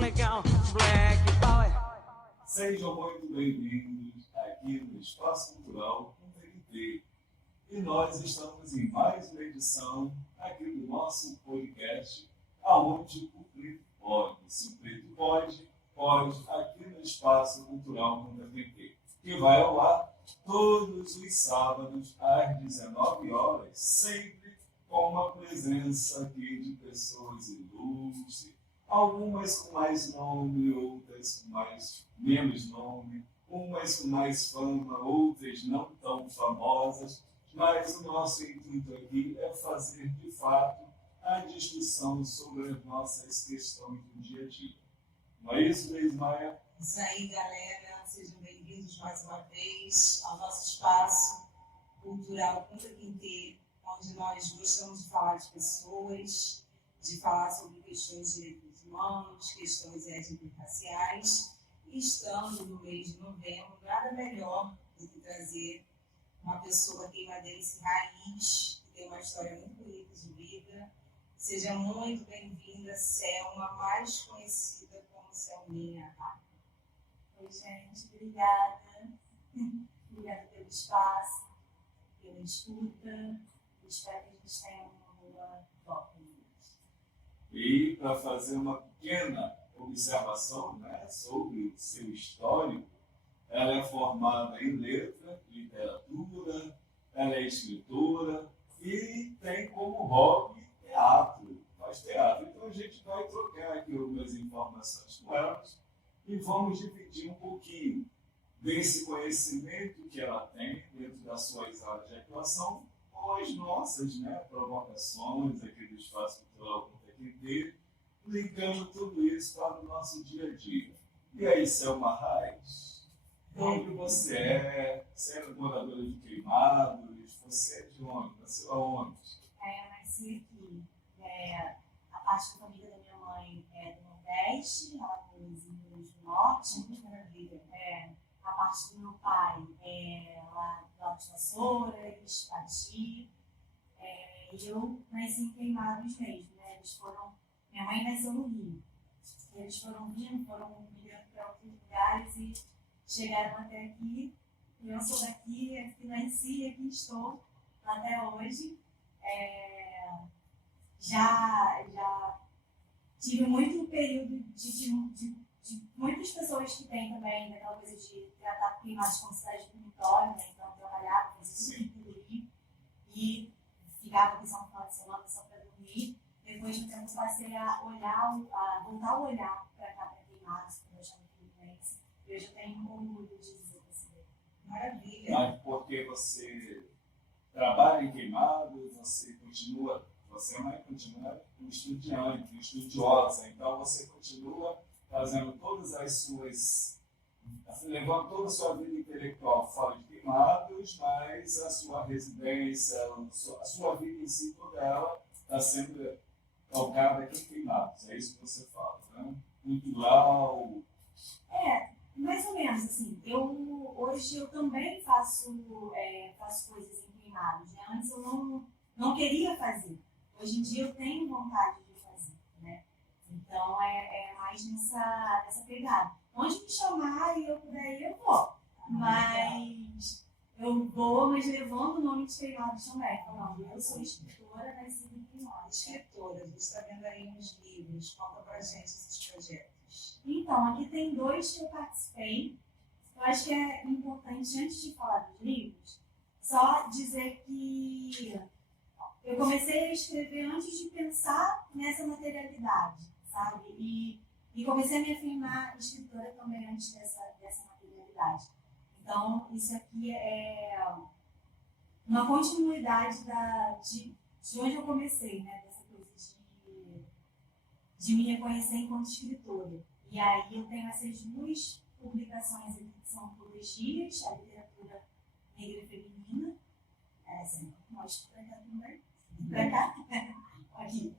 legal, Black Power. Sejam muito bem-vindos aqui no Espaço Cultural com TNT. E nós estamos em mais uma edição aqui do nosso podcast, aonde o preto pode. Se o preto pode, pode aqui no Espaço Cultural com TNT, que vai ao ar todos os sábados às 19 horas, sempre com uma presença aqui de pessoas ilustres, algumas com mais nome, outras com menos nome, umas com mais fama, outras não tão famosas, mas o nosso intuito aqui é fazer, de fato, a discussão sobre as nossas questões do dia a dia. Não é isso, Luiz Maia? Isso aí, galera. Sejam bem-vindos mais uma vez ao nosso espaço cultural Punta Quinte, onde nós gostamos de falar de pessoas, de falar sobre questões de direitos humanos, questões étnico-raciais. E estando no mês de novembro, nada melhor do que trazer uma pessoa queimadense raiz, que tem uma história muito bonita de vida. Seja muito bem-vinda, Selma, mais conhecida como Selminha. Oi, gente, obrigada. Obrigada pelo espaço, pela escuta. Espero que a gente tenha uma boa volta. E para fazer uma pequena observação, né, sobre o seu histórico, ela é formada em letra, literatura, ela é escritora e tem como hobby teatro, faz teatro. Então a gente vai trocar aqui algumas informações com elas e vamos dividir um pouquinho desse conhecimento que ela tem dentro das suas áreas de atuação com as nossas, né, provocações aqui do Espaço Cultural Punta Quinte, ligando tudo isso para o nosso dia a dia. E aí, Selma Reis, onde você é? Você é moradora de Queimados? Você é de onde? Nasceu aonde? Eu nasci aqui. A parte da família da minha mãe é do Nordeste, Alagoas e Rio Grande do Norte. Muito maravilha. A parte do meu pai é lá do Alto de Vassouras, Pati. E eu nasci em Queimados mesmo, né? Minha mãe nasceu no Rio. Eles foram migrando para outros lugares e chegaram até aqui. Eu sou daqui, aqui nasci, aqui estou até hoje. Já tive muito período de muitas pessoas que têm também aquela coisa de tratar Queimados como cidade de dormitório, né? Então eu trabalhava, fazia tudo no Rio e ficava aqui só no final de semana só para dormir. Depois de um tempo passei a voltar a olhar para cá, para Queimados, para eu achava que e hoje eu tenho orgulho de dizer que você. Maravilha. Mas porque você trabalha em Queimados, você continua estudiante, estudiosa, então você continua fazendo todas as suas, levando toda a sua vida intelectual fora de Queimados, mas a sua residência, a sua vida em si, toda ela está sempre calcada aqui em Queimados. É isso que você fala, né? Cultural. Mais ou menos assim. Hoje eu também faço coisas em Queimados, né? Antes eu não queria fazer. Hoje em dia eu tenho vontade de fazer, né? Então é mais nessa pegada. Onde me chamar e eu puder ir, eu vou. Mas eu vou, mas levando o nome de Queimados também. Falando, eu sou escritora, nascida em Queimados. Escritora, a gente está vendo aí uns livros. Conta pra gente esses projetos. Então, aqui tem 2 que eu participei. Eu acho que é importante, antes de falar dos livros, só dizer que eu comecei a escrever antes de pensar nessa materialidade, sabe? E comecei a me afirmar escritora também antes dessa materialidade. Então, isso aqui é uma continuidade de onde eu comecei, né? Dessa coisa de me reconhecer enquanto escritora. E aí eu tenho essas 2 publicações aqui que são antologias, a literatura negra e feminina. Mostra pra cá também. Pra cá? Aqui.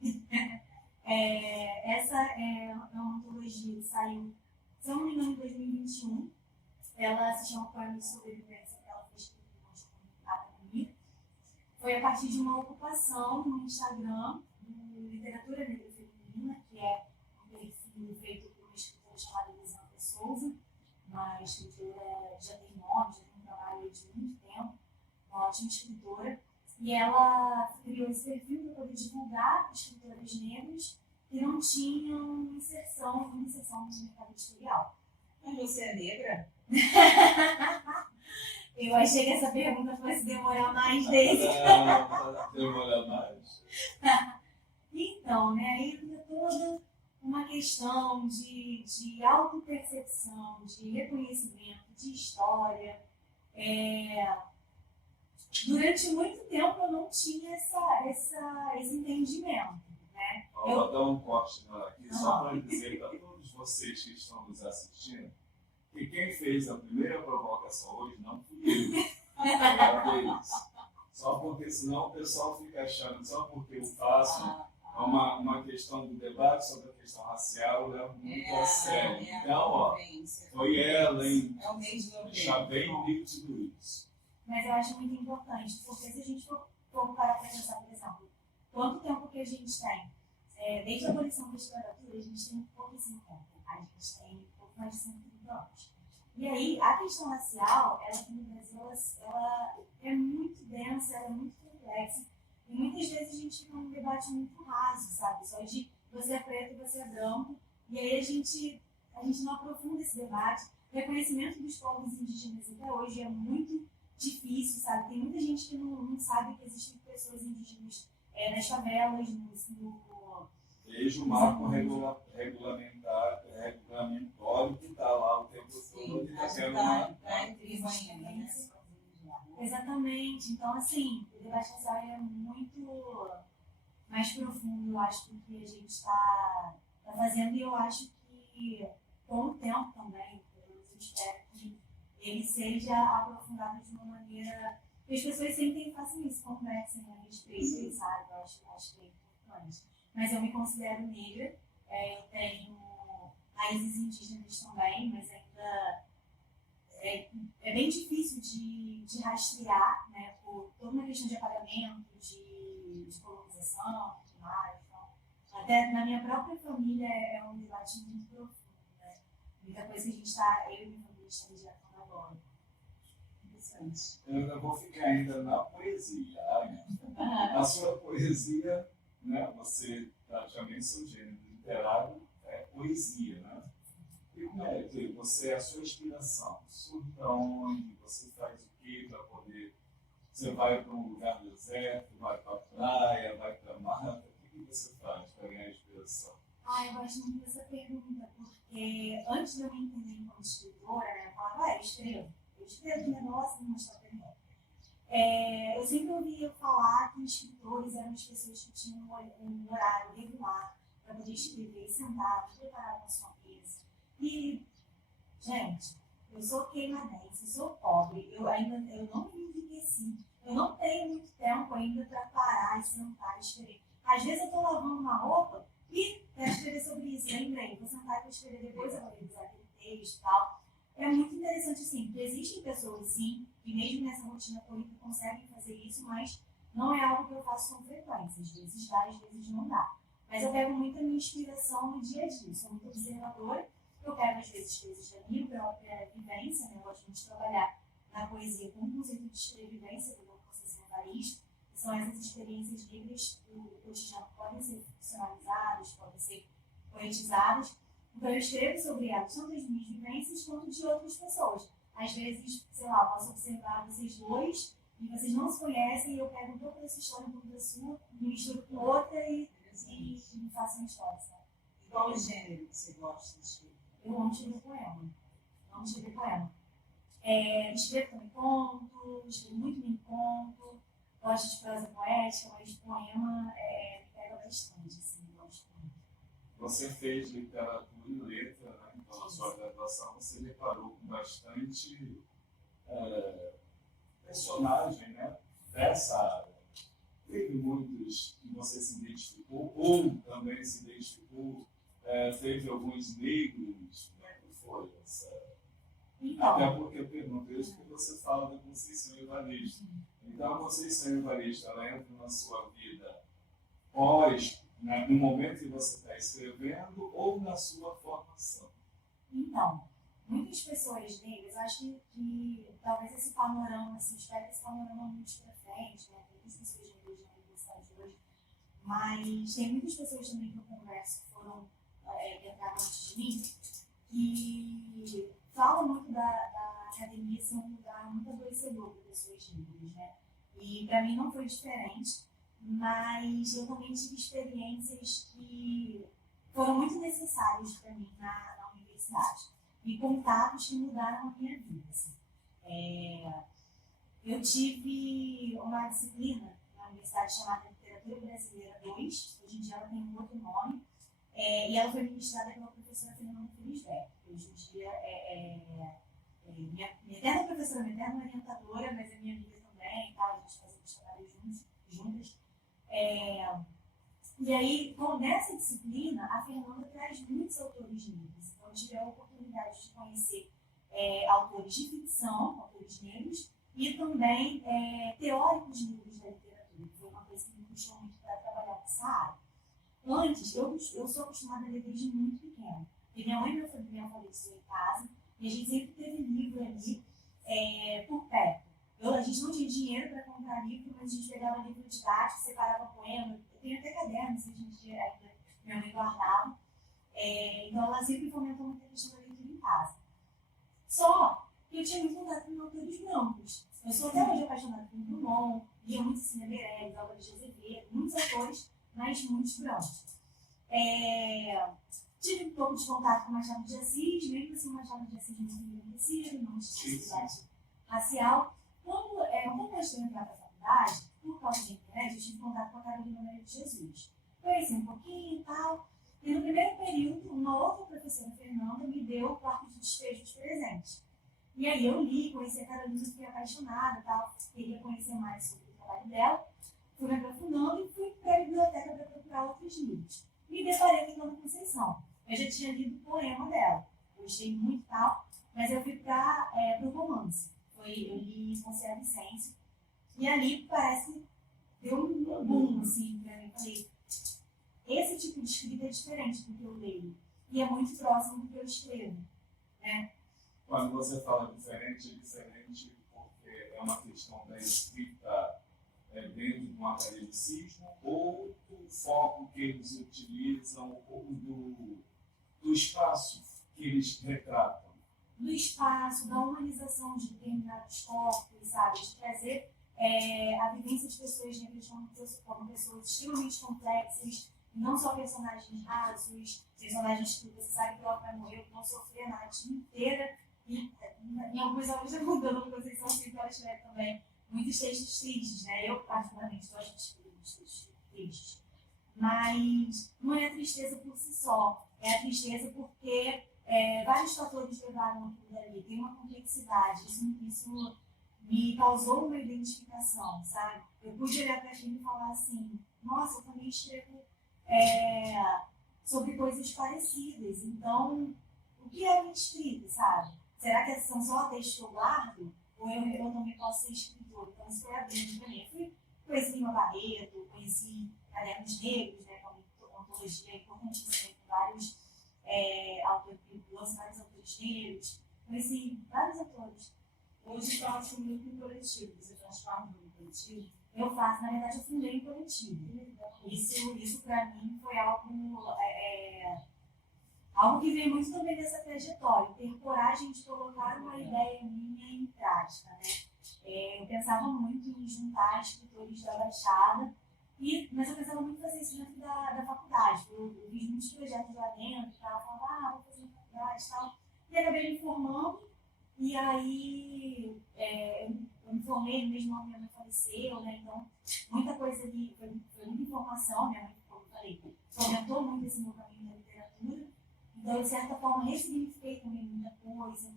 Essa é uma antologia que saiu, se eu não me engano, em 2021. Ela se chama Poema de Sobrevivência, que ela fez com a academia. Foi a partir de uma ocupação no Instagram do Literatura Negra e Feminina, que é um perfil feito por uma ótima escritora, e ela criou esse perfil para poder divulgar escritoras negras que não tinham inserção no mercado editorial. Mas você é negra? Eu achei que essa pergunta fosse demorar mais dele. Demora mais. Então, né, aí entra toda uma questão de autopercepção, de reconhecimento, de história. Durante muito tempo eu não tinha esse entendimento, né? Vou dar um corte aqui, só para dizer para todos vocês que estão nos assistindo que quem fez a primeira provocação hoje não fui eu, foi eles. Só porque senão o pessoal fica achando, só porque eu faço uma questão do debate sobre a questão racial, eu levo muito a sério. Então, foi ela, hein? É o mês de novembro. Deixar bem nítido isso. Mas eu acho muito importante, porque se a gente for parar para pensar, por exemplo, quanto tempo que a gente tem? Desde a abolição da escravatura, a gente tem pouquíssimo tempo. A gente tem pouco mais de 130 anos. E aí, a questão racial, ela aqui no Brasil, ela é muito densa, ela é muito complexa. E muitas vezes a gente fica num debate muito raso, sabe? Só de você é preto e você é branco. E aí a gente não aprofunda esse debate. O reconhecimento dos povos indígenas até hoje é muito difícil, sabe? Tem muita gente que não sabe que existem pessoas indígenas nas favelas, Veja o marco regulamentório que está lá o tempo todo e está sendo uma... Exatamente. Então, assim, o debate racial é muito mais profundo, eu acho, do que a gente está fazendo. E eu acho que, com o tempo também, eu espero que ele seja aprofundado de uma maneira que as pessoas sentem fácil isso, conversem a respeito, sabe? Eu acho que é importante. Mas eu me considero negra, eu tenho raízes indígenas também, mas ainda é bem difícil de rastrear, né, por toda uma questão de apagamento, de colonização e tudo mais. Então, até na minha própria família é um debate muito profundo, né? Muita coisa que a gente está, eu e minha família estamos tratando agora. Interessante. Eu vou ficar ainda na poesia. A sua poesia, né, você praticamente seu gênero literário é poesia, né? E como é que você é a sua inspiração? Surge da onde? Você faz o quê para poder... Você vai para um lugar do deserto, vai para a praia, vai para a mata? O que você faz para ganhar inspiração? Eu gosto muito dessa pergunta, porque antes de eu me entender como escritora, né, eu falava, eu escrevo um negócio e não mostrar para ninguém. Eu sempre ouvia falar que escritores eram as pessoas que tinham um horário regular para poder escrever, sentar, preparar a sua mesa. E, gente, eu sou queimadense, eu sou pobre, eu não me enriqueci, eu não tenho muito tempo ainda para parar e sentar e escrever. Às vezes eu estou lavando uma roupa e quero escrever sobre isso, lembrei, vou sentar e vou escrever depois, eu vou revisar aquele texto e tal. É muito interessante, assim, porque existem pessoas, sim, que mesmo nessa rotina política conseguem fazer isso, mas não é algo que eu faço com frequência. Às vezes dá, às vezes não dá. Mas eu pego muita minha inspiração no dia a dia, sou muito observadora. Eu pego, às vezes, coisas da minha própria vivência, né? Eu gosto muito de trabalhar na poesia com um conceito de escrevivência do Conceição Evaristo, que são essas experiências negras do cotidiano que podem ser ficcionalizadas, podem ser poetizadas. Então, eu escrevo sobre elas, tanto das minhas vivências quanto de outras pessoas. Às vezes, sei lá, posso observar vocês dois e vocês não se conhecem e eu pego um pouco dessa história, um pouco da sua, me misturo com outra e faço uma história, sabe? E qual o gênero que você gosta de escrever? Eu amo escrever poema. Escrevo também conto, escrevo muito mini conto, gosto de prosa poética, mas poema me pega bastante, assim, gosto muito. Você fez literatura e letra, né? Então, na sua graduação, você deparou com bastante personagem, né, dessa área. Teve muitos que você se identificou, ou também se identificou, teve alguns negros. Como é que foi essa? Então, Até porque eu perguntei isso porque você fala da Conceição Evaristo. Então, a Conceição Evaristo, ela entra na sua vida pós, né, no momento que você está escrevendo ou na sua formação? Então, muitas pessoas negras, acho que talvez esse panorama, assim, espero que esse panorama muito para frente, né? Tem muitas pessoas negras na universidade hoje, mas tem muitas pessoas também que eu converso que foram que entraram antes de mim, que falam muito da academia ser um lugar muito adoecedor para pessoas negras, né? E para mim não foi diferente, mas eu também tive experiências que foram muito necessárias para mim na universidade e contatos que mudaram a minha vida. Assim. Eu tive uma disciplina na universidade chamada Literatura Brasileira 2, hoje em dia ela tem um outro nome, e ela foi ministrada pela professora Fernanda Felisberto, que hoje em dia minha eterna professora, minha eterna orientadora, mas é minha amiga também, tá? A gente faz os trabalhos juntas. E aí, nessa disciplina, a Fernanda traz muitos autores negros. Então, eu tive a oportunidade de conhecer autores de ficção, autores negros, e também teóricos negros da literatura, que foi uma coisa que me puxou muito para trabalhar nessa área. Antes, eu sou acostumada a ler desde muito pequena. Porque minha mãe e meu filho me alfabetizou em casa, e a gente sempre teve livro ali por perto. A gente não tinha dinheiro para comprar livro, mas a gente pegava livro didático, separava poema. Eu tenho até cadernos, hoje em dia ainda minha mãe guardava. Então ela sempre fomentou muita questão da leitura em casa. Só que eu tinha muito contato com autores brancos. Eu sou até hoje apaixonada por Drummond, lia muito Cine Meirelles, Álvaro de Azevedo, muitos autores, mas muitos brancos. Tive um pouco de contato com Machado de Assis, mesmo assim o Machado de Assis muito envelhecido, não tinha identidade racial. Quando antes de eu entrar para a faculdade, por causa da internet, eu tive contato com a Carolina Maria de Jesus. Conheci um pouquinho e tal. E no primeiro período, uma outra professora, Fernanda, me deu o quarto de despejo de presente. E aí eu li, conheci a Carolina, fiquei apaixonada, tal, queria conhecer mais sobre o trabalho dela. Fui me aprofundando e fui para a biblioteca para procurar outros livros. Me deparei com a Ana Conceição. Eu já tinha lido o poema dela, gostei muito e tal, mas eu fui para o romance. Eu li Conceição Vicêncio, e ali parece que deu um boom, assim, pra mim. Falei, esse tipo de escrita é diferente do que eu leio, e é muito próximo do que eu escrevo, né? Quando você fala diferente, é diferente porque é uma questão da escrita dentro de um academicismo, ou do foco que eles utilizam, ou do espaço que eles retratam. Do espaço, da humanização de determinados corpos, sabe? De trazer a vivência de pessoas negras como pessoas extremamente complexas, não só personagens rasos, personagens que você sabe que ela vai morrer, que não sofrer na arte inteira, e em alguns alunos já mudando, porque vocês são assim, que ela escreve também muitos textos tristes, né? Eu, particularmente, gosto de escrever muitos textos tristes. Mas não é a tristeza por si só, é a tristeza porque vários fatores levaram aquilo dali, tem uma complexidade, isso me causou uma identificação, sabe? Eu pude olhar para aquilo e falar assim, nossa, eu também escrevo sobre coisas parecidas, então, o que é minha escrita, sabe? Será que são só textos que eu guardo? Ou eu também posso ser escritor? Então, isso foi abrindo para mim. Conheci Lima Barreto, conheci Cadernos Negros, né, que é uma antologia importantíssima, com vários autores, vários autores negros, conheci vários autores. Hoje faço muito em coletivo, você faz parte do coletivo? Eu faço, na verdade, eu fundei em coletivo. Isso para mim foi algo que vem muito também dessa trajetória, ter coragem de colocar uma ideia minha em prática, né? Eu pensava muito em juntar escritores da Baixada, mas eu pensava muito em fazer isso dentro da faculdade. Eu fiz muitos projetos lá dentro, falava, vou fazer faculdade e tal. E acabei me formando, e aí eu me formei, no mesmo ano minha mãe faleceu, né? Então muita coisa ali, foi muita informação, minha mãe, como eu falei, fomentou muito esse meu caminho da literatura. Então, de certa forma, ressignifiquei também muita coisa.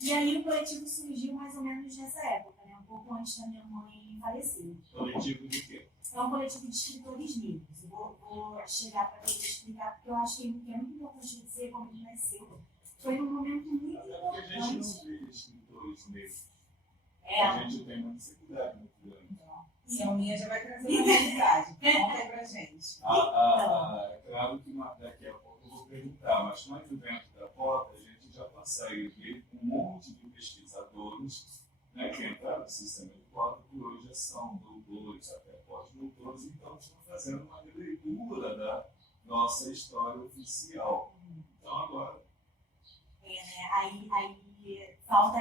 E aí o coletivo surgiu mais ou menos nessa época, né? Um pouco antes da minha mãe falecer. Coletivo de quê? É um coletivo de escritores negros. Eu vou chegar para poder explicar, porque eu acho que é muito importante dizer como ele nasceu. Foi num momento muito Até importante. porque a gente não vê escritores negros. É. A gente tem uma dificuldade muito grande. Selminha já vai trazer uma realidade. Conta aí pra gente. É claro que daqui a pouco eu vou perguntar, mas no evento da Porta a gente já consegue ver um monte de pesquisadores, né, que sistema de cota, que hoje já são doutores, até pós-doutores, então estão fazendo uma releitura da nossa história oficial. Então, agora. Aí falta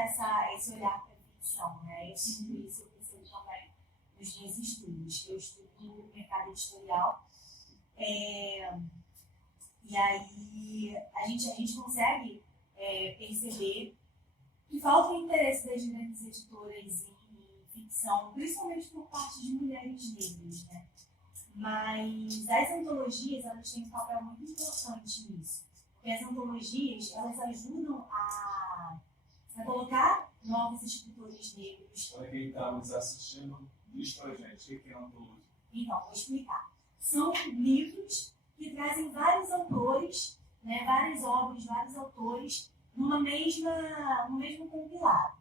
esse olhar para a ficção, né? Eu sinto isso, eu percebo também nos meus estudos. Eu estudo mercado editorial, e aí a gente consegue perceber que falta o interesse das grandes editoras em ficção, principalmente por parte de mulheres negras, né? Mas as antologias, elas têm um papel muito importante nisso. Porque as antologias, elas ajudam a colocar novos escritores negros. Para quem está nos assistindo, diz pra gente o que é antologia. Então, vou explicar. São livros que trazem vários autores, né, várias obras, vários autores, no mesmo compilado.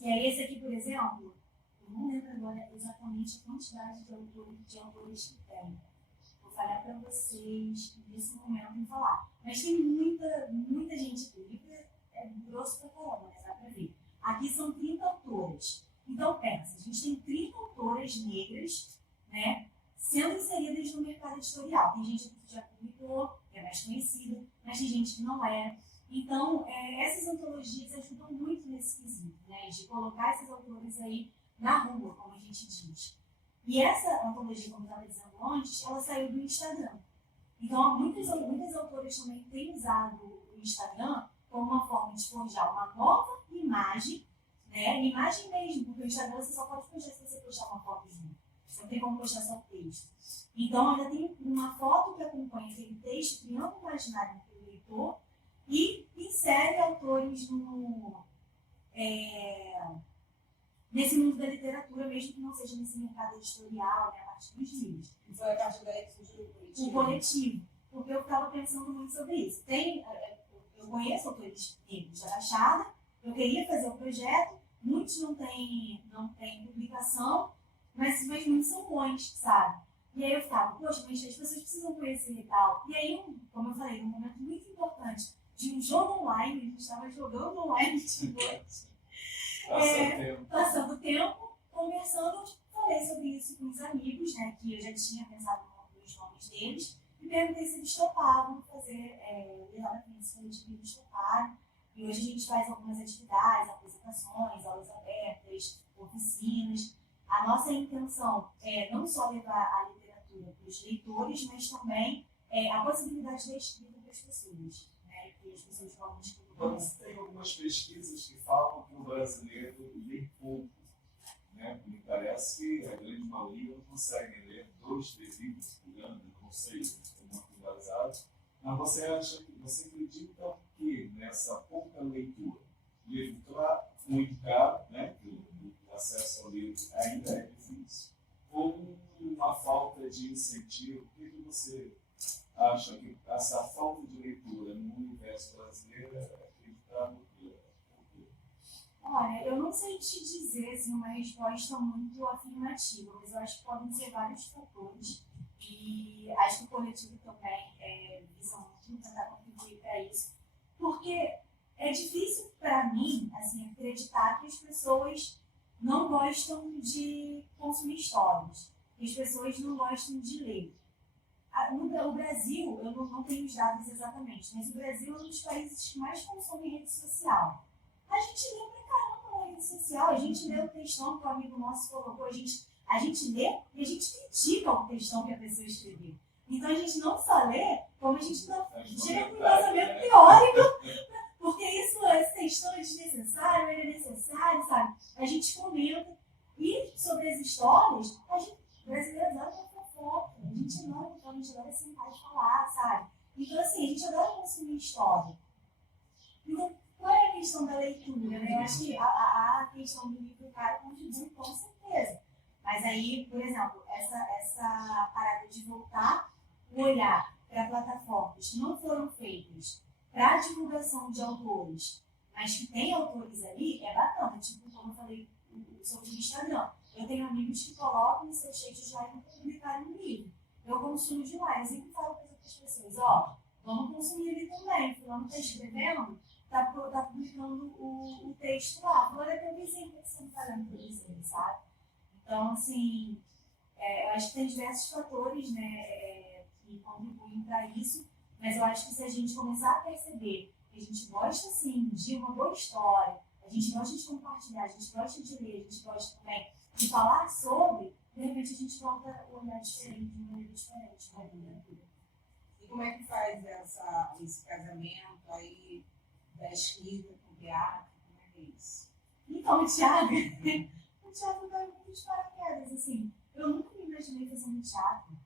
E aí esse aqui, por exemplo, eu não lembro agora exatamente a quantidade de autores que tem. Vou falar para vocês nesse momento em falar. Mas tem muita gente aqui. O livro é grosso pra caramba, né? Dá pra ver. Aqui são 30 autoras. Então pensa, a gente tem 30 autoras negras, né, sendo inseridas no mercado editorial. Tem gente que já publicou, que é mais conhecida, mas tem gente que não é. Então, essas antologias ajudam muito nesse quesito, né, de colocar esses autores aí na rua, como a gente diz. E essa antologia, como eu estava dizendo antes, ela saiu do Instagram. Então, muitas autoras também têm usado o Instagram como uma forma de forjar uma nova imagem, né, imagem mesmo, porque o Instagram você só pode postar se você postar uma foto junto. Você não tem como postar só texto. Então, ainda tem uma foto que acompanha aquele texto, criando um imaginário do leitor, e insere autores nesse mundo da literatura, mesmo que não seja nesse mercado editorial, né, a partir dos livros. E foi a partir daí que surgiu o coletivo? O coletivo, porque eu estava pensando muito sobre isso. Eu conheço autores negros da Baixada, eu queria fazer o projeto, muitos não têm publicação, mas muitos são bons, sabe? E aí eu ficava, poxa, mas as pessoas precisam conhecer e tal. E aí, como eu falei, um momento muito importante de um jogo online, a gente estava jogando online de noite. Passando tempo, conversando, falei sobre isso com os amigos, né, que eu já tinha pensado nos nomes deles, e perguntei se eles topavam fazer, se eles toparam. E hoje a gente faz algumas atividades, apresentações, aulas abertas, oficinas. A nossa intenção é não só levar a literatura para os leitores, mas também a possibilidade da escrita para as pessoas, né, que as pessoas podem escrever. Então, tem algumas pesquisas que falam que o brasileiro lê pouco, né? Me parece que a grande maioria não consegue ler 2, 3 livros por ano, não sei, estou muito embasado. Mas você acredita que nessa pouca leitura, o livro está muito caro, né? O acesso ao livro ainda é difícil, ou uma falta de incentivo? O que você acha que essa falta de leitura no universo brasileiro é acreditável? Olha, eu não sei te dizer assim, uma resposta muito afirmativa, mas eu acho que podem ser vários fatores. E acho que o coletivo também visa muito tentar contribuir para isso, porque é difícil para mim assim, acreditar que as pessoas não gostam de consumir histórias, que as pessoas não gostam de ler. O Brasil, eu não tenho os dados exatamente, mas o Brasil é um dos países que mais consome rede social. A gente lê pra caramba na rede social, a gente lê o textão que o amigo nosso colocou, a gente lê e a gente critica o textão que a pessoa escreveu. Então a gente não só lê, como a gente chega com um embasamento teórico, porque esse textão é desnecessário, ele é necessário, sabe? A gente comenta. E sobre as histórias, a gente brasileiro adora uma fofoca, a gente adora sentar e falar, sabe? Então assim, a gente adora consumir história. Então, qual é a questão da leitura, né? Eu acho que a questão do livro caro contribui com certeza. Mas aí, por exemplo, essa parada de voltar o olhar para plataformas que não foram feitas para divulgação de autores, mas que tem autores ali, é bacana. Tipo, como eu falei sobre o Instagram. Eu tenho amigos que colocam nos seus textos lá e publicarem um livro. Eu consumo demais. Eu sempre falo para as pessoas, vamos consumir ali também. Fulano está escrevendo, tá publicando o texto lá. Agora é teu vizinho, o que você não está dando pro vizinho, sabe? Então, assim, eu acho que tem diversos fatores, né, que contribuem para isso, mas eu acho que se a gente começar a perceber que a gente gosta, sim, de uma boa história, a gente gosta de compartilhar, a gente gosta de ler, a gente gosta também de falar sobre, de repente a gente volta a olhar diferente, de uma maneira diferente para a vida. E como é que faz esse casamento aí da escrita com o teatro? Como é que é isso? Então, o teatro vai muito de paraquedas, assim. Eu nunca me imaginei fazendo teatro.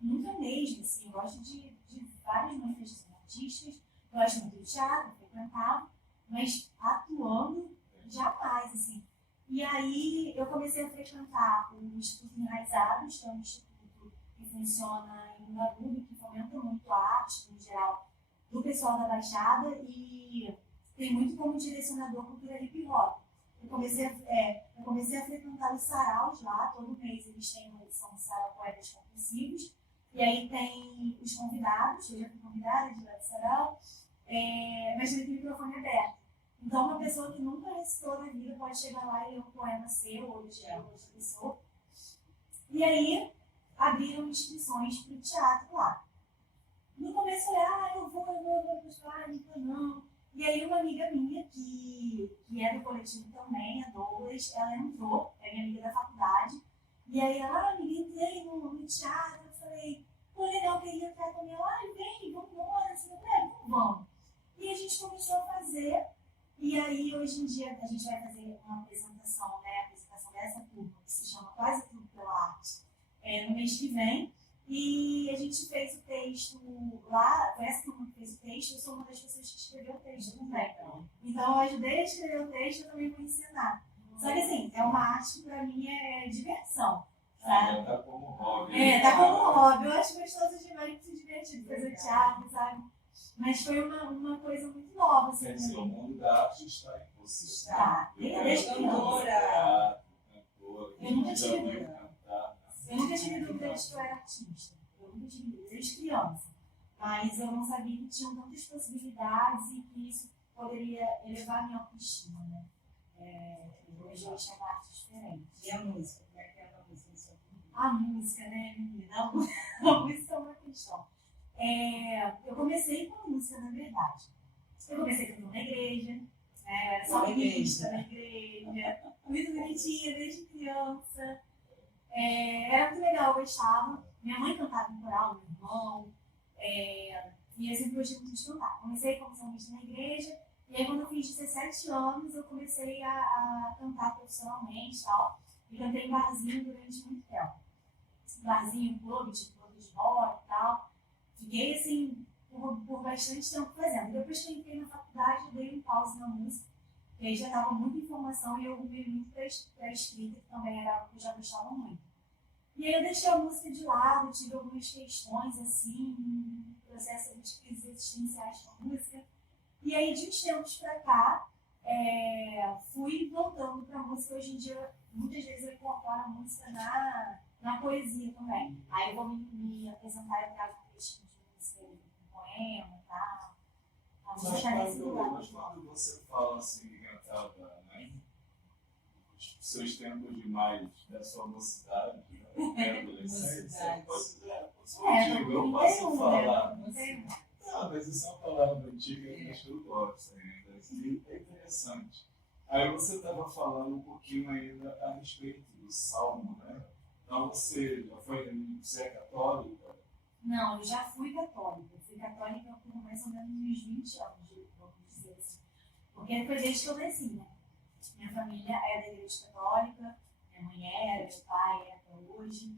Nunca mesmo, assim. Eu gosto de várias manifestações artísticas, gosto muito do teatro, frequentava, mas atuando, jamais, assim. E aí eu comecei a frequentar o Instituto Enraizados, que é um instituto que funciona em Ubatuba, que fomenta muito a arte, no geral, do pessoal da Baixada, e tem muito como direcionador cultura hip hop. Eu comecei a frequentar os saraus lá, todo mês eles têm uma edição de sarau Poetas Compulsivos, e aí tem os convidados, eu já fui convidada de lá do sarau, mas também tem o microfone aberto. Então, uma pessoa que nunca recitou na vida pode chegar lá e ler um poema seu ou de outra pessoa. E aí, abriram inscrições para o teatro lá. No começo eu falei, eu vou, nunca não. E aí uma amiga minha, que é do coletivo também, a Douglas, ela entrou, é minha amiga da faculdade, e aí ela, amiga, entrei no teatro, eu falei, pô, legal, queria entrar também, ela, vem, vamos embora, assim, então vamos. E a gente começou a fazer, e aí hoje em dia a gente vai fazer uma apresentação, né, a apresentação dessa turma, que se chama Quase Tudo pela Arte, no mês que vem. E a gente fez o texto lá, foi essa turma que fez o texto, eu sou uma das pessoas que escreveu o texto também. Então eu ajudei a escrever o texto, eu também vou ensinar. Só que assim, é uma arte que pra mim é diversão, sabe? Tá como hobby. Tá como hobby, eu acho gostoso demais, muito divertido fazer teatro, sabe? Mas foi uma coisa muito nova, assim, Quer dizer, o mundo da arte está em você. Está. Desde Cantora. Eu nunca tive dúvida de que eu era artista. Eu nunca tive dúvida, desde criança. Mas eu não sabia que tinham tantas possibilidades e que isso poderia elevar a minha autoestima, né? Hoje eu enxergo arte diferente. E a música? Como é que é a música na sua vida? A música, né, menina? A música é uma questão. Eu comecei com a música, na verdade. Eu comecei cantando na igreja, né? Eu era salmista na igreja, muito bonitinha desde criança. Era muito legal, eu gostava. Minha mãe cantava em coral, meu irmão. E eu sempre gostei muito de cantar. Comecei como salmista na igreja, e aí quando eu fiz 17 anos, eu comecei a cantar profissionalmente e tal. E cantei em barzinho durante muito tempo. Barzinho, clube, tipo clube de rock e tal. Fiquei assim por bastante tempo fazendo. Depois que eu entrei na faculdade, eu dei um pause na música. E aí já estava muita informação e eu ouvi muito para a escrita, que também era algo que eu já gostava muito. E aí eu deixei a música de lado, tive algumas questões, assim, processo de crises existenciais com a música. E aí, de uns tempos para cá, fui voltando para a música. Hoje em dia, muitas vezes eu incorporo a música na poesia também. Aí eu vou me apresentar e trago um texto de música, um poema e tal. Mas quando você fala assim, que cantava, né? Os seus tempos demais da sua mocidade, da adolescência, eu posso falar. Não, mas isso é uma palavra antiga que eu gosto ainda. É interessante. Aí você estava falando um pouquinho ainda a respeito do Salmo, né? Então você é católica? Não, eu já fui católica. Fui católica por mais ou menos uns 20 anos, vamos dizer assim. Porque foi desde que eu nasci, né? Minha família é da igreja católica, minha mãe era, meu pai é até hoje.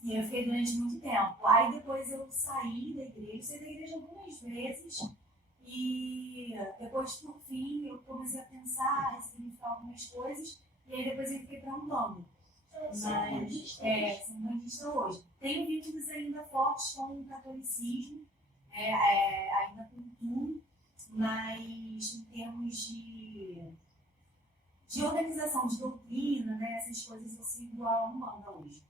E eu fiquei durante muito tempo. Aí depois eu saí da igreja algumas vezes. E depois, por fim, eu comecei a pensar, a ressignificar algumas coisas. E aí depois eu fiquei para Umbanda. Mas sou umbandista hoje. Tenho vínculos ainda fortes com o catolicismo, ainda com tudo, mas em termos de organização, de doutrina, né, essas coisas eu sigo a Umbanda hoje.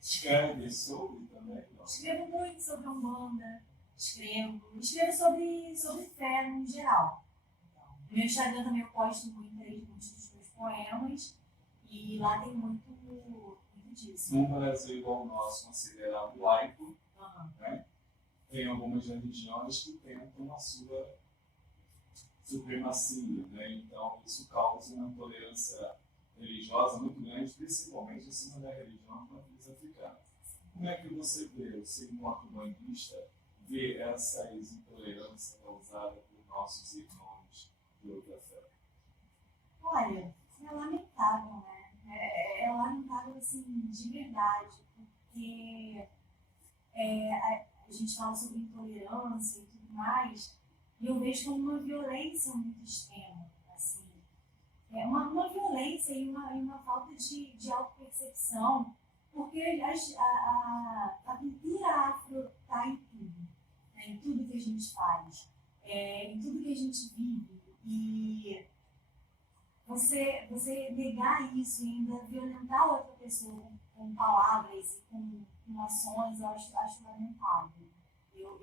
Escreve sobre também? Não. Escrevo muito sobre a Umbanda, escrevo sobre fé no geral. No meu Instagram também eu posto muitos dos meus poemas e lá tem muito disso. Num Brasil igual o nosso, considerado laico, Aham. né? Tem algumas religiões que tentam a sua supremacia, né? Então isso causa uma intolerância religiosa muito grande, principalmente em cima da religião de matriz africana. Como é que você enquanto bandista, vê essas intolerâncias causadas por nossos irmãos de outra fé? Olha, é lamentável, né? É lamentável, assim, de verdade, porque a gente fala sobre intolerância e tudo mais, e eu vejo como uma violência muito extrema, assim. Uma violência e uma falta de autopercepção, porque a cultura afro está em tudo, né? Em tudo que a gente faz, em tudo que a gente vive. E você negar isso e ainda violentar outra pessoa com palavras e com ações, eu acho lamentável. Eu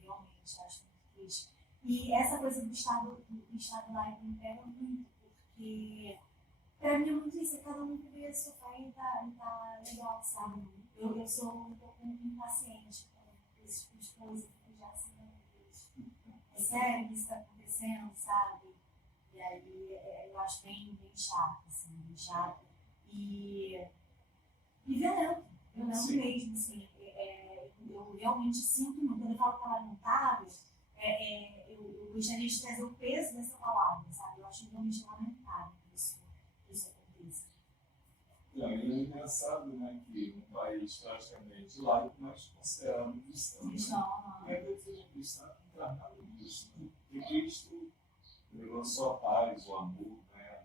realmente acho muito triste. E essa coisa do Estado laico me pega muito, porque pra mim é muito isso, cada um viver a sua fé e tá legal, sabe? Eu sou um pouco impaciente com esse tipo de coisa, porque já assim, meu Deus, é sério que isso tá acontecendo, sabe? E aí eu acho bem chato, assim, bem chato. E violento Sim. mesmo, assim. Eu realmente sinto muito, quando eu falo que é lamentável, eu gostaria de trazer o peso dessa palavra, sabe? Eu acho realmente lamentável que isso aconteça. E aí é engraçado, né, que um país praticamente laico, mas considerado cristão. Né? Então, E a defesa cristã não traz nada disso. Né? E Cristo levou só a paz, o amor, né?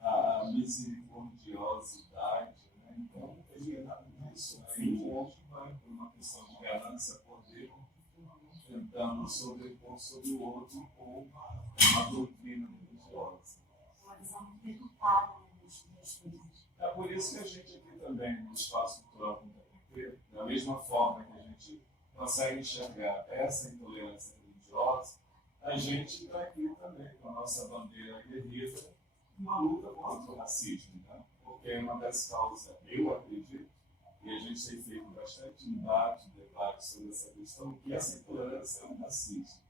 a misericordiosidade. Né? Então, não teria nada disso. Né? E o outro vai por uma questão de ganância, poder, tentando sobrepor sobre o outro com uma doutrina religiosa. uma visão muito deturpada, né, das coisas. É por isso que a gente aqui também, no Espaço Cultural Contemporâneo, da mesma forma que a gente consegue enxergar essa intolerância religiosa, a gente está aqui também com a nossa bandeira guerreira, uma luta contra o racismo, né? Porque é uma das causas, eu acredito, e a gente tem feito bastante debate sobre essa questão, que essa intolerância é um racismo.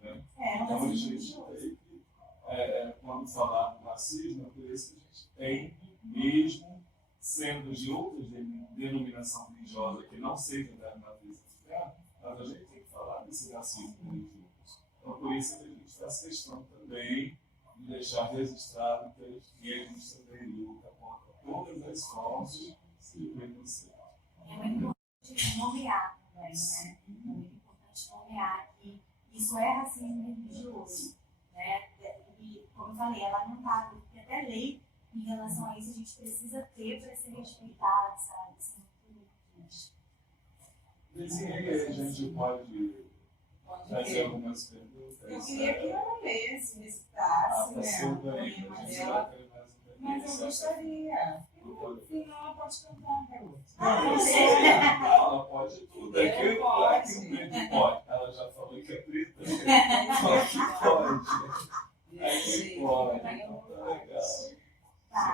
Né? Então a gente tem que, quando falar do racismo, é por isso que a gente tem, mesmo sendo de outra denominação religiosa que não seja da matriz africana, mas a gente tem que falar desse racismo religioso. Então por isso que a gente faz questão também de deixar registrado que a gente também luta contra todas as formas de preconceito. É muito importante nomear também, né? É muito importante nomear que isso é racismo religioso, né? E, como eu falei, é lamentável, porque até lei em relação a isso a gente precisa ter para ser respeitado, sabe? Isso é muito triste. Dizem aí, a gente pode fazer algumas perguntas. Eu queria que ela lesse, recitasse, né, o bem, poema a gente dela, vai ter mais um mas eu gostaria. No final ela pode cantar, garota. Não sei, ela pode tudo. Ela Aqui pode. o preto pode. Ela já falou que é preta. Só que pode. Aqui pode. Então tá legal. Você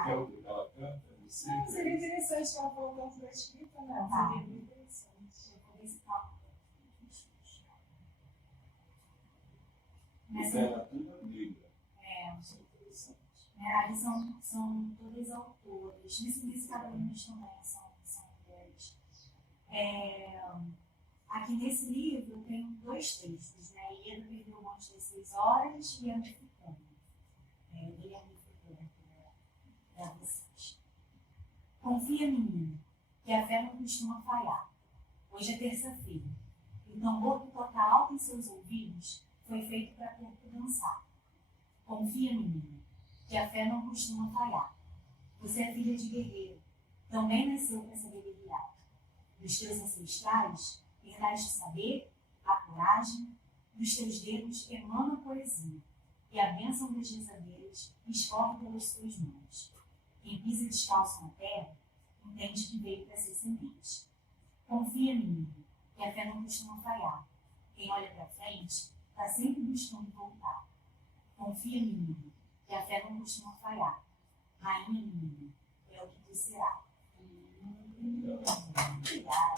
quer ouvir que ela canta? Não, seria interessante que ela falou tanto da escrita, né? Seria muito interessante. Eu vou visitar. Literatura negra. Isso é interessante. Ali são todas autoras. Nesse Carolinas também são mulheres. Aqui nesse livro eu tenho dois textos, né? Ieda perdeu o bonde das 6 horas e a Mexicana. Eu li a Mexicana para vocês. Confia, menina, que a fé não costuma falhar. Hoje é terça-feira. E o tambor que toca alto em seus ouvidos foi feito para corpo dançar. Confia, menina, que a fé não costuma falhar. Você é filha de guerreiro, também nasceu para saber guerrear. Dos teus ancestrais, herdaste saber, a coragem, dos teus dedos emana a poesia, e a bênção das rezadeiras escorre pelas suas mãos. Quem pisa descalço na terra, entende que veio para ser semente. Confia, menina, que a fé não costuma falhar. Quem olha para frente está sempre buscando voltar. Confia, menino, que a fé não costuma falhar. Rainha, menina, é o que tu será. Obrigada.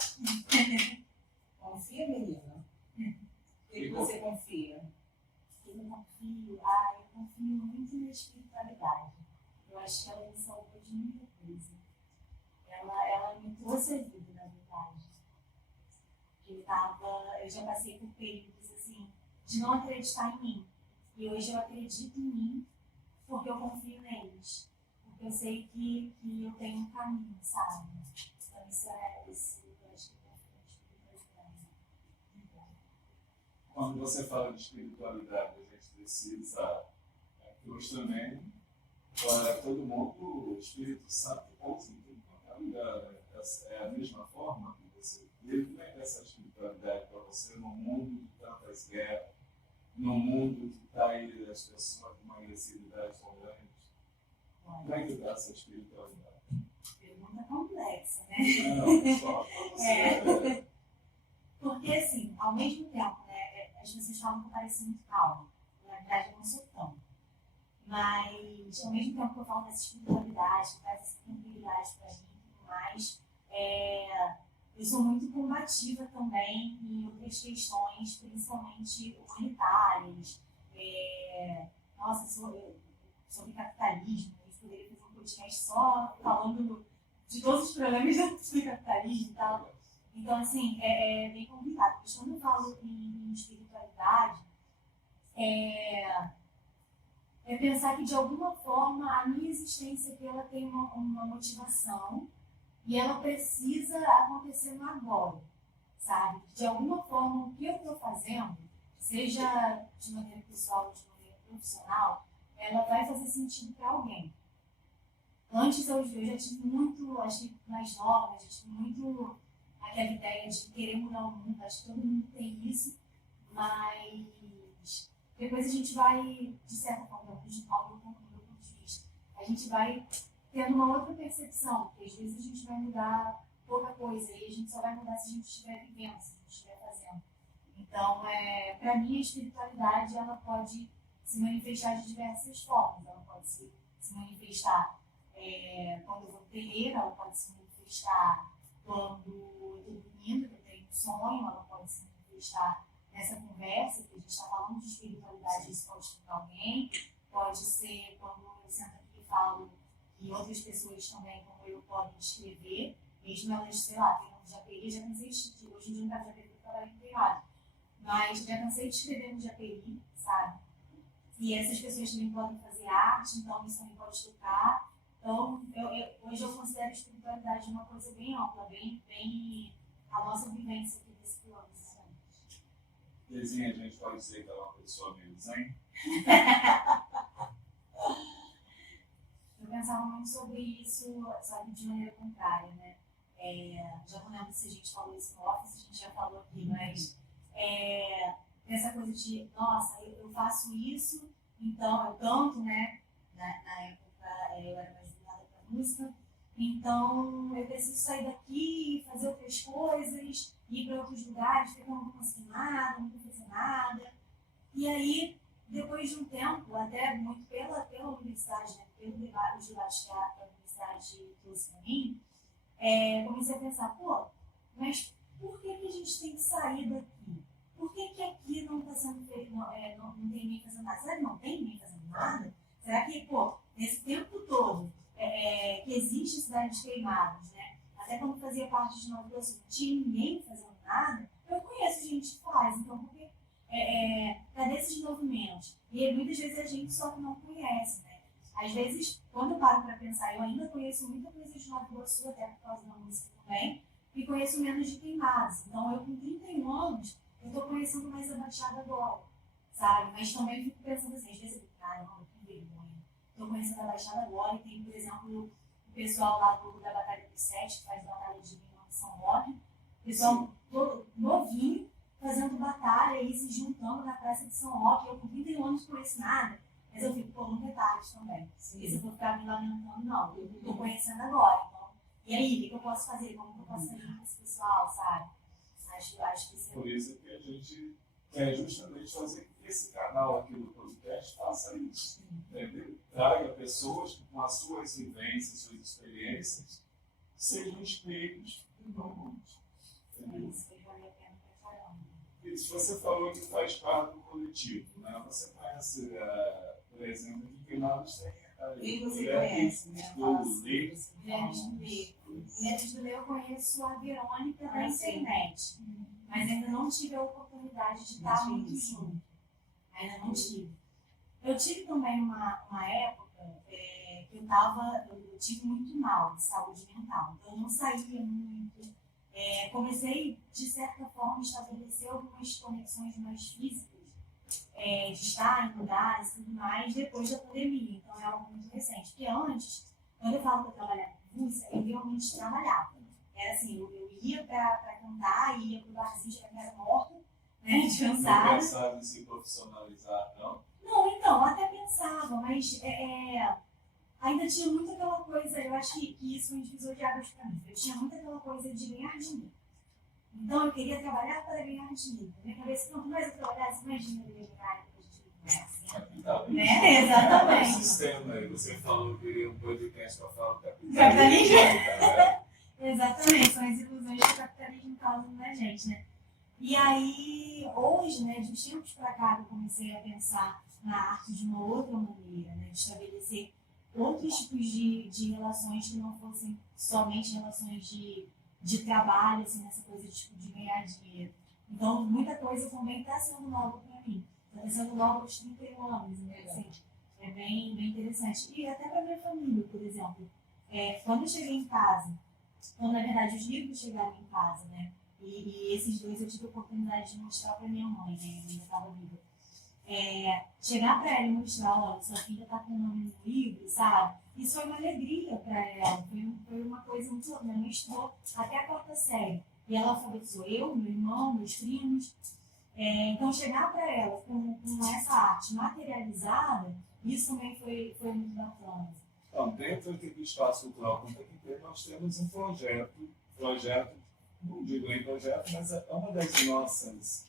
Confia, menina? O que você confia? Eu confio muito na espiritualidade. Eu acho que ela me salvou de muita coisa. Ela me trouxe a vida, na verdade. Eu já passei por períodos assim, de não acreditar em mim. E hoje eu acredito em mim porque eu confio neles. Porque eu sei que eu tenho um caminho, sabe? Então isso eu acho que é importante. Quando você fala de espiritualidade, a gente precisa, que hoje também, para todo mundo, o Espírito Santo pousa em tudo quanto é lugar. É a mesma forma que você vive, como é que é essa espiritualidade para você no mundo de tantas guerras, no mundo que está aí as pessoas com uma agressividade tão grande? Como é que está essa espiritualidade? Pergunta complexa, né? Não, só para você. Porque, assim, ao mesmo tempo, né, as pessoas falam que eu pareço muito calma. Na verdade, eu não sou tão. Mas, ao mesmo tempo que eu falo dessa espiritualidade, que traz essa tranquilidade pra mim e tudo mais, eu sou muito combativa também em outras questões, principalmente humanitárias. Nossa, sobre capitalismo, a gente poderia fazer um podcast só falando de todos os problemas do capitalismo e tal. Então, assim, é bem complicado. Mas quando eu falo em espiritualidade, é pensar que, de alguma forma, a minha existência aqui, ela tem uma motivação e ela precisa acontecer no agora, sabe? De alguma forma, o que eu estou fazendo, seja de maneira pessoal ou de maneira profissional, ela vai fazer sentido para alguém. Antes eu já tive muito, acho que mais nova, já tive muito aquela ideia de querer mudar o mundo, acho que todo mundo tem isso, mas depois a gente vai, de certa forma, do meu ponto de vista, a gente vai tendo uma outra percepção, porque às vezes a gente vai mudar pouca coisa, e a gente só vai mudar se a gente estiver vivendo, se a gente estiver fazendo. Então, para mim, a espiritualidade, ela pode se manifestar de diversas formas. Ela pode se manifestar quando eu vou no terreiro, ela pode se manifestar quando eu estou dormindo, que eu tenho um sonho, ela pode se manifestar nessa conversa, que a gente está falando de espiritualidade, isso pode tocar alguém, pode ser quando eu sento aqui e falo que outras pessoas também, como eu, podem escrever, mesmo elas, sei lá, tem um Japeri, já cansei de, hoje em dia não está Japeri, porque eu trabalho em privado, mas já cansei de escrever no Japeri, sabe? E essas pessoas também podem fazer arte, então isso também pode tocar. Então, hoje eu considero a espiritualidade uma coisa bem ampla, bem a nossa vivência aqui desse plano. Desenha, a gente pode dizer que ela é uma pessoa meio zen? Eu pensava muito sobre isso, só que de maneira contrária, né? Já não lembro se a gente falou isso no office, a gente já falou aqui, mas essa coisa de, nossa, eu faço isso, então eu canto, né? Na época eu era mais voltada para música, então eu preciso sair daqui, fazer outras coisas, ir para outros lugares, porque eu não vou conseguir nada, não vou fazer nada. E aí, depois de um tempo, até muito pela universidade, né, pelo debate, os debates que a universidade trouxe para mim, comecei a pensar, pô, mas por que a gente tem que sair daqui? Por que aqui não está sendo feito, não tem ninguém fazendo nada? Será que não tem ninguém fazendo nada? Será que, pô, nesse tempo todo que existe a cidade de Queimados, né? Até quando fazia parte de Nova Iguaçu, não tinha ninguém fazendo nada? Eu conheço gente que faz, então por que cadê esses movimentos? E muitas vezes a gente só que não conhece, né? Às vezes, quando eu paro para pensar, eu ainda conheço muita coisa de Nova Iguaçu, até por causa da música também, e conheço menos de Queimados. Então, eu com 31 anos, eu estou conhecendo mais a Baixada agora, sabe? Mas também fico pensando assim, às vezes eu fico, caramba, que vergonha. Estou conhecendo a Baixada agora e tem, por exemplo, o pessoal lá da Batalha dos Sete, que faz batalha de vinho em São Roque, o pessoal novinho, fazendo batalha e se juntando na Praça de São Roque. Eu com 31 anos não conheço nada, mas eu fico, pô, nunca é tarde também. Sim. E se eu for ficar me lamentando, não, eu estou conhecendo agora. Então, e aí, o que eu posso fazer? Como que eu posso sair com esse pessoal, sabe? Acho que isso Por isso que a gente quer justamente fazer com que esse canal aqui do podcast faça isso. Entendeu? Traga pessoas que, com as suas vivências, suas experiências, sejam espelhos do mundo. Entendeu? isso que vale a pena pra caramba. Isso, você falou que faz parte do coletivo, né? Você conhece, por exemplo, de que nós tem Quem você conhece, né? Fala assim, Mulheres do Meio. Mulheres do Meio eu conheço a Verônica da Ah, sim. internet, mas ainda não tive a oportunidade de estar muito junto. Ainda não tive. Eu tive também uma época que eu tive muito mal de saúde mental, então eu não saía muito. Comecei, de certa forma, a estabelecer algumas conexões mais físicas, de estar em lugares e tudo mais, depois da pandemia. Então é algo muito recente. Porque antes, quando eu falo que eu trabalhava com música, eu realmente trabalhava. Era assim, eu ia para cantar, ia para o barzinho, já era morta, né, Não descansada. pensava em se profissionalizar, não? Não, então, até pensava, mas ainda tinha muito aquela coisa, eu acho que isso foi um divisor de águas para mim. Eu tinha muito aquela coisa de ganhar dinheiro. Então eu queria trabalhar para ganhar dinheiro. Na minha cabeça, quanto mais eu trabalhasse, mais dinheiro eu ia ganhar. Capitalismo. Né? Exatamente. Esse sistema aí, você falou que queria um podcast para falar do capitalismo. Capitalismo. Né? Exatamente, são as ilusões que o capitalismo causa na gente, né? E aí, hoje, né, de uns tempos para cá, eu comecei a pensar na arte de uma outra maneira, né, de estabelecer outros tipos de relações que não fossem somente relações de trabalho, assim, nessa coisa de ganhar dinheiro. Então, muita coisa também está sendo nova para mim. Está sendo nova aos 31 anos, né? Assim, é bem interessante. E até para minha família, por exemplo. Quando eu cheguei em casa, quando na verdade os livros chegaram em casa, né? E esses dois eu tive a oportunidade de mostrar para minha mãe, né? Minha mãe ainda estava viva. Chegar para ela e mostrar, olha, sua filha está com o nome no livro, sabe? Isso foi uma alegria para ela, foi uma coisa muito. Minha mãe estudou até a 4ª série. E ela alfabetizou eu, meu irmão, meus primos. Então, chegar para ela com essa arte materializada, isso também foi muito bacana. Então, dentro aqui do Espaço Cultural Contemporâneo, nós temos um projeto, não digo nem projeto, mas é uma das nossas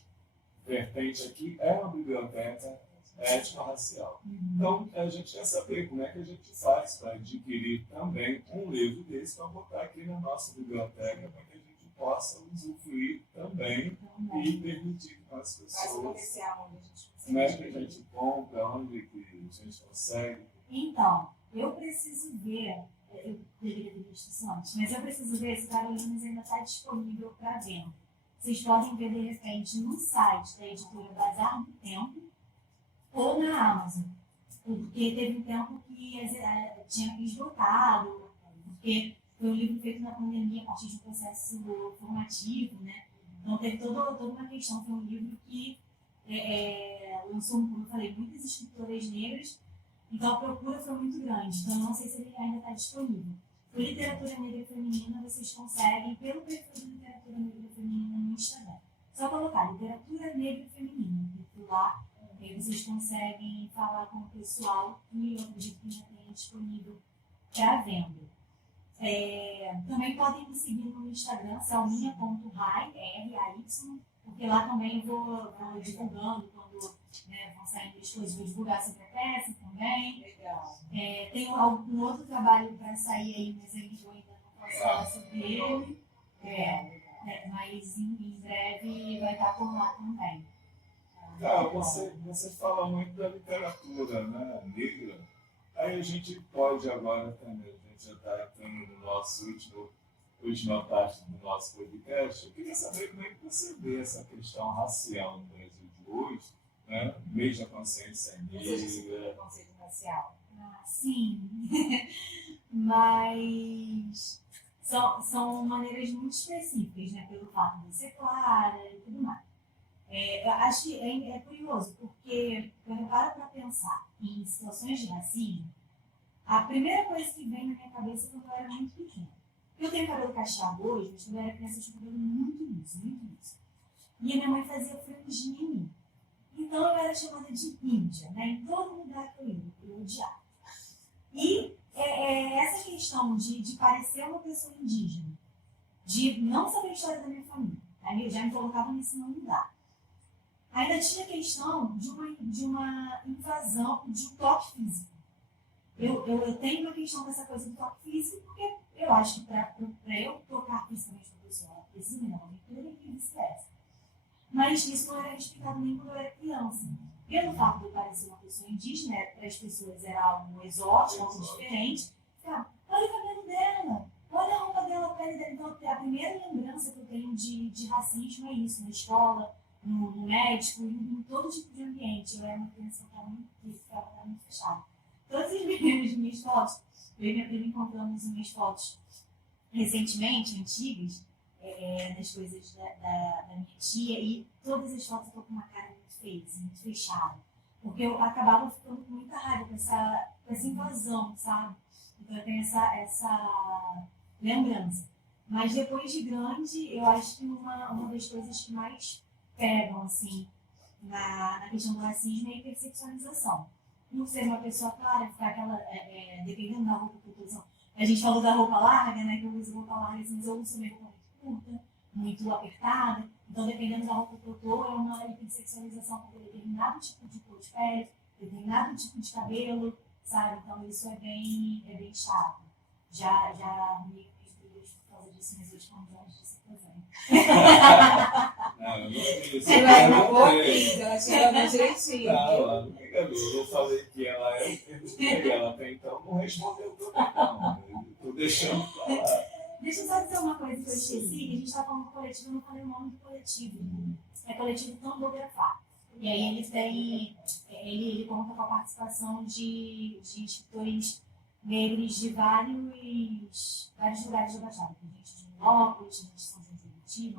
vertentes aqui, é uma biblioteca étnico-racial. Então, a gente quer saber como é que a gente faz para adquirir também um livro desse para botar aqui na nossa biblioteca, para que a gente possa usufruir também e permitir que as Faz pessoas, comercial onde a gente consegue. como é que a gente compra, onde que a gente consegue. Então, eu preciso ver, eu deveria ter visto isso antes, mas eu preciso ver se o Carolinas ainda está disponível para venda. Vocês podem ver, de repente, no site da editora Bazar do Tempo ou na Amazon. Porque teve um tempo que tinha esgotado, porque foi um livro feito na pandemia a partir de um processo formativo, né? Então teve toda uma questão, foi um livro que lançou, como eu falei, muitas escritoras negras, então a procura foi muito grande, então eu não sei se ele ainda está disponível. Por Literatura Negra Feminina, vocês conseguem, pelo perfil de Literatura Negra Feminina no Instagram. Só colocar Literatura Negra Feminina, perfil lá, aí vocês conseguem falar com o pessoal e eu acredito que ainda tenha disponível para venda. Também podem me seguir no Instagram, salminha.rai, R-A-Y, porque lá também eu vou divulgando quando vão saindo as coisas, vou divulgar sobre a peça também. Legal. Tem um outro trabalho para sair aí, mas eu ainda não posso falar sobre ele. Mas em breve vai estar por lá também. Você fala muito da literatura, né, negra. Aí a gente pode agora também, a gente já está entrando no nosso última parte do nosso podcast. Eu queria saber como é que você vê essa questão racial no Brasil de hoje, né? Mês da consciência Você já se negra. preconceito racial? Sim, mas são maneiras muito específicas, né? Pelo fato de ser clara e tudo mais. Eu acho que é curioso, porque quando eu paro para pensar em situações de racismo, a primeira coisa que vem na minha cabeça é quando eu era muito pequena. Eu tenho cabelo cacheado hoje, mas quando eu era criança eu tinha cabelo muito liso, muito liso. E a minha mãe fazia franjinha em mim. Então eu era chamada de índia, né? Em todo lugar que eu ia, eu odiava. E essa questão de parecer uma pessoa indígena, de não saber a história da minha família. Aí eu já me colocava nesse não lugar. Ainda tinha a questão de uma invasão de um toque físico. Eu tenho uma questão dessa coisa do toque físico, porque eu acho que para eu tocar fisicamente uma pessoa, ela precisa me dar uma leitura e vice-versa. Mas isso não era respeitado nem quando eu era criança. Pelo fato de eu parecer uma pessoa indígena, para as pessoas era algo exótico, algo diferente. Olha o cabelo dela, olha a roupa dela, a pele dela. Então, a primeira lembrança que eu tenho de racismo é isso, na escola, no médico, em todo tipo de ambiente. Eu era uma criança que ficava muito fechada. Todas as minhas fotos, eu e minha prima encontramos umas fotos recentemente, antigas, das coisas da minha tia, e todas as fotos eu tô com uma cara muito feia, muito fechada. Porque eu acabava ficando com muita raiva com essa invasão, sabe? Então eu tenho essa lembrança. Mas depois de grande, eu acho que uma das coisas que mais pegam, assim, na questão do racismo é a hipersexualização. Por ser uma pessoa clara, ficar aquela, dependendo da roupa que eu tô usando. A gente falou da roupa larga, né? Que eu uso roupa larga, assim, mas eu uso também roupa muito curta, muito apertada. Então, dependendo da roupa que eu tô, é uma hipersexualização para determinado tipo de cor de pele, determinado tipo de cabelo, sabe? Então, isso é bem chato. Já arrumei minhas brigas por causa disso, mas hoje como já disse também. Não, eu não disse. Ela é uma boa amiga, ela chegou direitinho. Não, ela não me enganou. Eu falei que ela é o ela até então não respondeu também, não. Eu tô deixando falar. Deixa eu só dizer uma coisa que eu esqueci, que a gente está falando do coletivo, eu não falei o nome do coletivo. É coletivo Tambografar. E aí ele conta com a participação de escritores negros de vários lugares da Baixada. Tem gente de Milópolis, gente de São João de Meriti,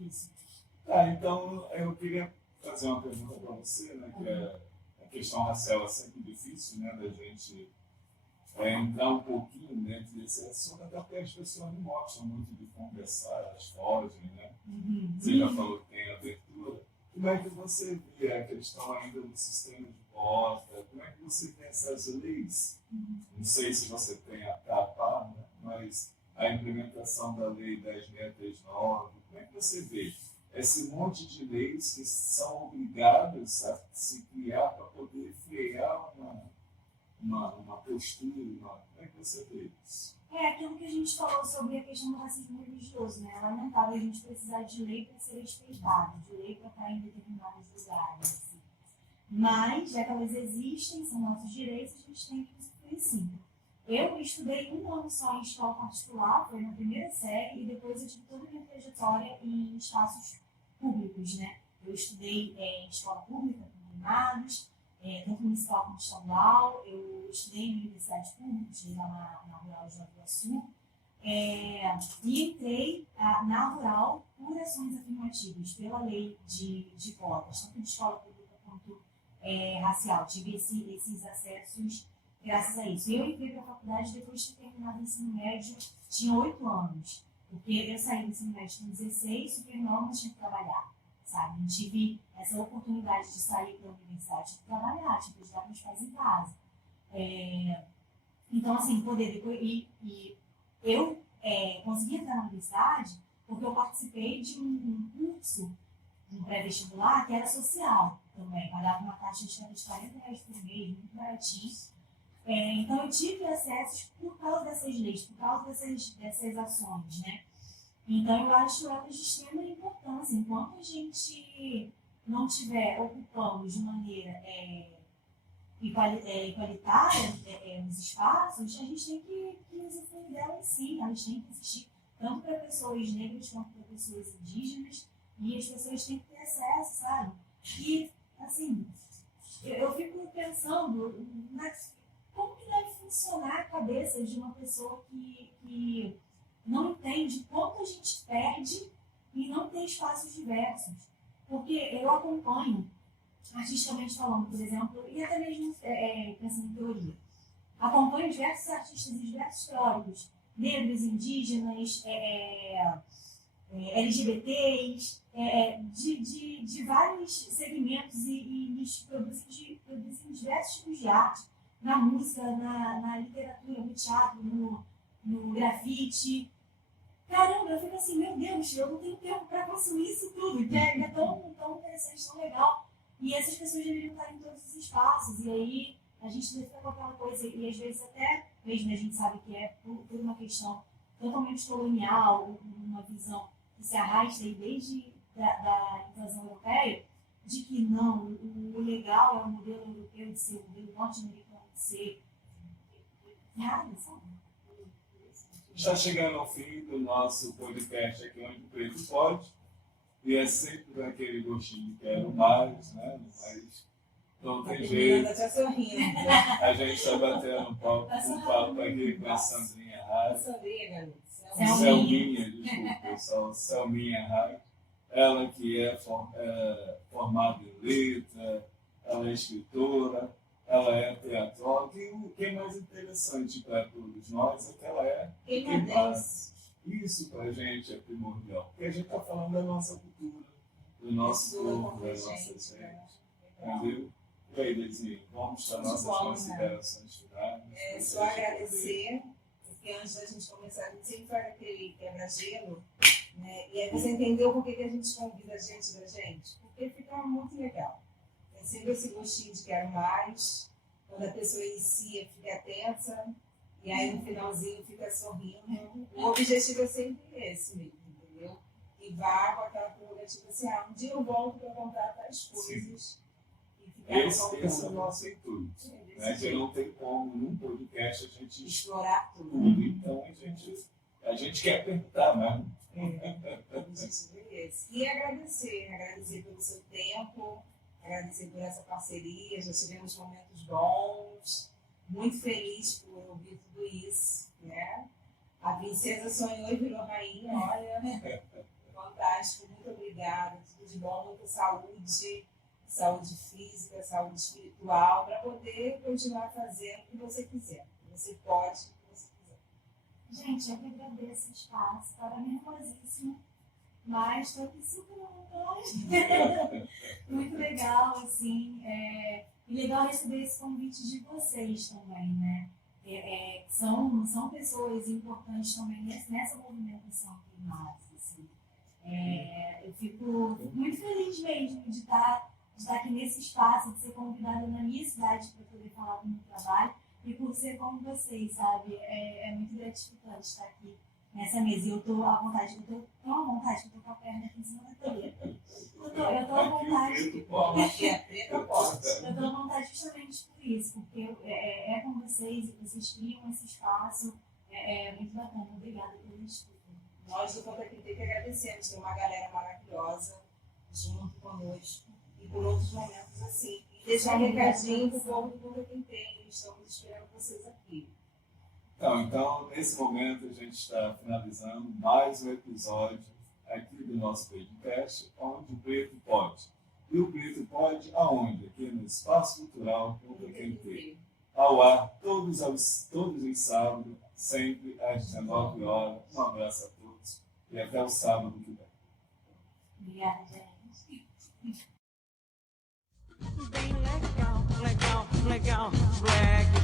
isso. Tá, então eu queria fazer uma pergunta para você, né, que é a questão racial é sempre difícil, né, da gente entrar um pouquinho dentro desse assunto, até porque as pessoas não gostam muito de conversar, elas fogem, né? Você já falou que tem abertura. Como é que você vê a questão ainda do sistema de cota? Como é que você vê essas leis? Não sei se você tem a par, né? Mas a implementação da lei 10.639, como é que você vê esse monte de leis que são obrigadas a se criar para poder frear uma postura? Como é que você vê isso? É aquilo que a gente falou sobre a questão do racismo religioso, né? É lamentável a gente precisar de lei para ser respeitado, de lei para estar em determinados lugares. Assim. Mas, já que elas existem, são nossos direitos, a gente tem que usufruir sim. Eu estudei 1 ano só em escola particular, foi na primeira série, e depois eu tive toda a minha trajetória em espaços públicos, né? Eu estudei em escola pública, com primários, tanto municipal como estadual, eu estudei em universidade pública, estudei lá na Rural de Nova Iguaçu, e entrei na Rural por ações afirmativas, pela lei de cotas, tanto de escola pública quanto racial. Tive esses acessos graças a isso. Eu entrei para a faculdade depois de ter terminado o ensino médio, tinha 8 anos, porque eu saí do ensino médio com 16, superior, não tinha que trabalhar. Sabe? Não tive essa oportunidade de sair para a universidade e trabalhar, tipo, ajudar meus pais em casa. Então, assim, poder depois. E eu consegui entrar na universidade porque eu participei de um curso, um pré-vestibular, que era social também. Pagava uma taxa de R$40 por mês, muito baratinho. Então, eu tive acessos por causa dessas leis, por causa dessas ações, né? Então, eu acho elas de extrema importância. Enquanto a gente não estiver ocupando de maneira igualitária os espaços, a gente tem que usufruir delas sim. Elas têm que existir tanto para pessoas negras quanto para pessoas indígenas. E as pessoas têm que ter acesso, sabe? E, assim, eu fico pensando como que deve funcionar a cabeça de uma pessoa que não entende quanto a gente perde e não tem espaços diversos. Porque eu acompanho, artisticamente falando, por exemplo, e até mesmo pensando em teoria, acompanho diversos artistas e diversos teóricos, negros, indígenas, LGBTs, de vários segmentos e produzem diversos tipos de arte, na música, na literatura, no teatro, no grafite. caramba, eu fico assim, meu Deus, eu não tenho tempo para consumir isso tudo, que é tão, tão interessante, tão legal. E essas pessoas deveriam estar em todos os espaços, e aí a gente fica com aquela coisa, e às vezes até mesmo a gente sabe que é por uma questão totalmente colonial, uma visão que se arrasta aí desde da invasão europeia, de que não, o legal é o modelo europeu de ser, o modelo norte-americano de ser nada, sabe? Está chegando ao fim do nosso podcast aqui onde o Preto pode, e é sempre aquele gostinho de quero mais, né? Mas não tem jeito. Já sorrindo. A gente está batendo um papo aqui com a Sandrinha Rádio. Sandrinha, garoto. Selminha, desculpa, pessoal. Selminha Rádio. Ela que é formada em letra, ela é escritora, ela é teatróloga. E o que é mais interessante para todos nós é que ela é queimadas. Isso para a gente é primordial. Porque a gente está falando da nossa cultura, do nosso povo, da nossa gente. Entendeu? E aí, Dezinho, vamos para nossas considerações finais. Só agradecer, porque antes da gente começar, a gente sempre faz aquele quebra-gelo, né? E aí você entendeu por que a gente convida a gente da gente? Porque fica muito legal. Tem sempre esse gostinho de quero mais, quando a pessoa inicia, fica tensa, e aí no finalzinho fica sorrindo. O objetivo é sempre esse mesmo, entendeu? E vá com aquela prerrogativa assim, um dia eu volto para contar tais coisas. Esse é o nosso intuito. Né? Que não tem como, num podcast, a gente explorar tudo. Então, a gente quer perguntar mesmo. E agradecer pelo seu tempo, agradecer por essa parceria. Já tivemos momentos bons, muito feliz por ouvir tudo isso. Né? A princesa sonhou e virou rainha, olha, fantástico, muito obrigada, tudo de bom, muita saúde física, saúde espiritual, para poder continuar fazendo o que você quiser. Você pode, o que você quiser. Gente, eu que agradeço o espaço, estava nervosíssima, mas estou aqui super à vontade. Muito legal, assim, e legal receber esse convite de vocês também, né? São pessoas importantes também nessa movimentação queimada, assim. Eu fico muito feliz mesmo de estar aqui nesse espaço, de ser convidada na minha cidade para poder falar do meu trabalho e por ser como vocês, sabe? É muito gratificante estar aqui nessa mesa. E eu estou à vontade, eu estou tão à vontade que eu estou com a perna aqui em cima da cadeira. Eu estou à vontade. Eu estou à vontade justamente por isso, porque é com vocês e vocês criam esse espaço. É muito bacana. Obrigada pelo estudo. Nós do Conta Quem tem que agradecemos, tem uma galera maravilhosa junto conosco. E por outros momentos assim. E deixar um recadinho para o povo do Conta Quem tem. Estamos esperando vocês aqui. Então, nesse momento, a gente está finalizando mais um episódio aqui do nosso podcast, onde o Preto pode. E o Preto pode aonde? Aqui no Espaço Cultural Conta Quem tem. Ao ar, todos os sábados, sempre às 19 horas. Um abraço a todos e até o sábado que vem. Obrigada, gente. Bem legal, legal, legal, black.